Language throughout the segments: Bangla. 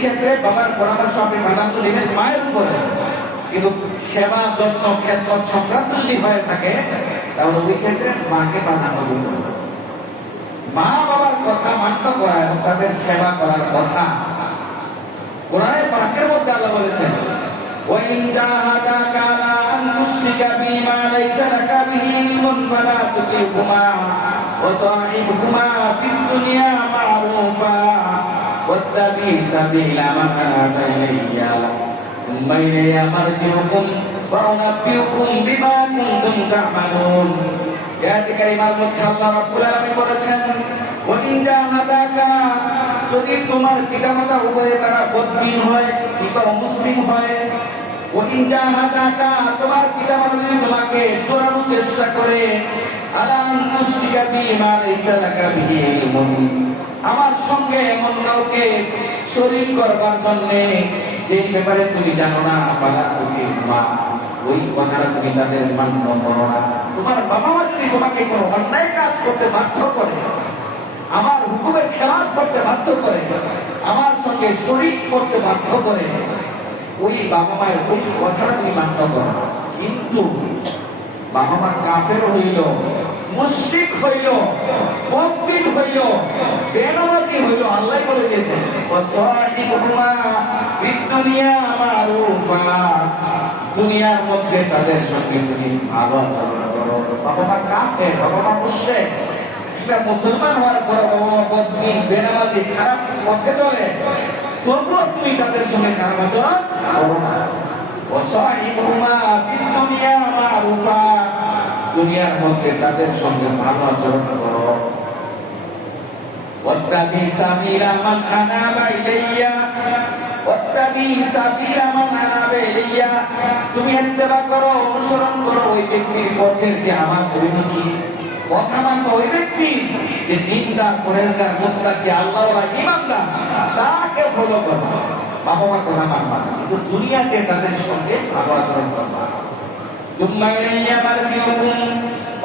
ক্ষেত্রে বাবার পরামর্শ আপনি প্রাধান্য দিবেন মায়ের উপরে। কিন্তু সেবা যত্ন খেদমত সংক্রান্ত যদি হয়ে থাকে তাহলে ওই ক্ষেত্রে মাকে প্রাধান্য দিতে হবে। মা বাবার কথা মান্য করা এবং তাদের সেবা করার কথা কোরআনে পাকের মধ্যে আল্লাহ বলেছেন, وَإِنْ جَاهَدَاكَ عَلَىٰ أَن تُشْرِكَ بِي مَا لَيْسَ لَكَ بِهِ عِلْمٌ فَلَا تُطِعْهُمَا وَصَاحِبْهُمَا فِي الدُّنْيَا مَعْرُوفًا وَاتَّبِعْ سَبِيلَ مَنْ أَنَابَ إِلَيَّ ثُمَّ إِلَيَّ مَرْجِعُكُمْ فَأُنَبِّئُكُم بِمَا كُنتُمْ تَعْمَلُونَ। আয়াতে কারিমার মধ্যে আল্লাহ রাব্বুল আলামিন বলেছেন, ওয়াইন জাহাদাকা, যদি তোমার পিতামাতা উভয়ে তারা বদ্দীন হয় কিংবা মুসলিম হয়, ওয়াইন জাহাদাকা, তোমার পিতামাতা যদি তোমাকে চোরানোর চেষ্টা করে, আলা আন তুশরিকা বি মা লাইসা লাকা বিহি ইলমুন, আমার সঙ্গে এমন কাউকে শরীক করবার জন্য যে ব্যাপারে তুমি জানো না, ফালা তুতিমা, ওই কথাটা তুমি তাদের মান্য করো না। তোমার বাবা মা যদি তোমাকে কোনো অন্যায় কাজ করতে বাধ্য করে, আমার হুকুমের খেলাফ করতে বাধ্য করে, আমার সঙ্গে শরীক করতে বাধ্য করে, ওই বাবা মায়ের ওই কথাটা তুমি মান্য করো। কিন্তু বাবা মা কাফের হইল, মুশরিক হইল, বদ্দীন হইল, বেনামাজি হইল, আল্লাহ বলে দিয়েছেন, ওয়াসাহিবুহুমা ফিদ-দুনিয়া মারুফা, দুনিয়ার মধ্যে তাদের সঙ্গে তুমি ভালো আচরণ করো। বাবা মা কাফের, বাবা মা মুশরিক, কিংবা মুসলমান হওয়ার পর বাবা মা বদ্দীন, বেনামাজি, খারাপ পথে চলে, তবুও তুমি তাদের সঙ্গে খারাপ আচরণ করো না। ওয়াসাহিবুহুমা ফিদ-দুনিয়া মারুফা, দুনিয়ার মধ্যে তাদের সঙ্গে ভালো আচরণ করো। ওয়াত্তাবি সাবিলা মান আনাবা ইলাইয়া, ওয়াত্তাবি সাবিলা মান আনাবা ইলাইয়া, তুমি ইত্তেবা করো, অনুসরণ করো ওই ব্যক্তির পথের যে আমার অভিমুখী, কথা মানবো ওই ব্যক্তি যে দিনদার, পরেজগার, মুত্তাকি, আল্লাহওয়ালা, ঈমানদার, তাকে ফলো করো। বাবা মার কথা মানবা, কিন্তু দুনিয়াতে তাদের সঙ্গে ভালো আচরণ করবা।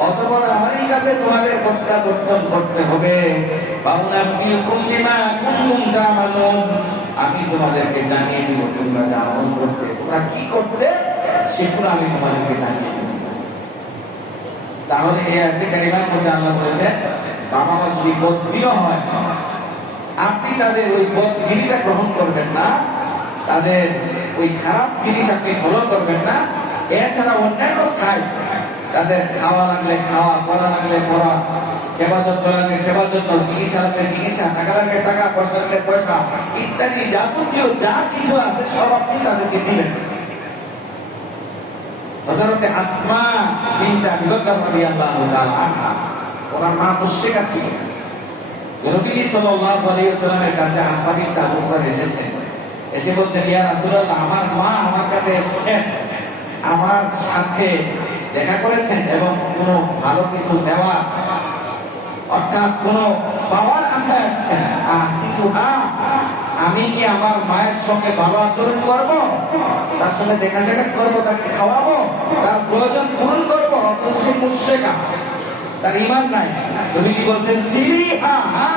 অতঃপর আমারই কাছে তোমাদের প্রত্যাবর্তন করতে হবে। আমি তোমাদেরকে জানিয়ে দিব তোমরা যা আমল করতে, তোমরা কি করতে সেগুলো আমি তোমাদেরকে জানিয়ে দিব। তাহলে এই আয়াতে কারিমার মধ্যে আল্লাহ বলেছেন, বাবা মা যদি বদ্দীন হয়, আপনি তাদের ওই বদ্দীনটা গ্রহণ করবেন না, তাদের ওই খারাপ জিনিস আপনি ফলো করবেন না। এছাড়া অন্যান্য সাইড, তাদের খাওয়া লাগলে খাওয়া, পড়া লাগলে পড়া, সেবা যত্ন লাগলে সেবা যত্ন, চিকিৎসা লাগলে চিকিৎসা, টাকা লাগলে টাকা, পয়সা লাগলে পয়সা, ইত্যাদি যাবতীয় যা কিছু আছে সব আপনি তাদেরকে দিবেন। হযরতে আসমা বিনত আবি বকর রাদিয়াল্লাহু তাআলা আনহা, ওনার মা মুশরিকা ছিল। নবী সাল্লাল্লাহু আলাইহি ওয়াসাল্লামের কাছে আসমা বিনত আবি বকর এসেছেন, এসে বলছেন, ইয়া রাসূলুল্লাহ, আমার মা আমার কাছে এসেছেন, আমার সাথে দেখা করেছেন এবং কোনো ভালো কিছু দেওয়া অর্থাৎ কোনো পাওয়ার আশায় আসছেন। আমি কি আমার মায়ের সঙ্গে ভালো আচরণ করব, তার সঙ্গে দেখা সাক্ষাৎ করবো, তাকে খাওয়াবো, তার প্রয়োজন পূরণ করবো, অথচ মুশরিকা, তার ঈমান নাই। নবীজি বলছেন, সিরি হা হা,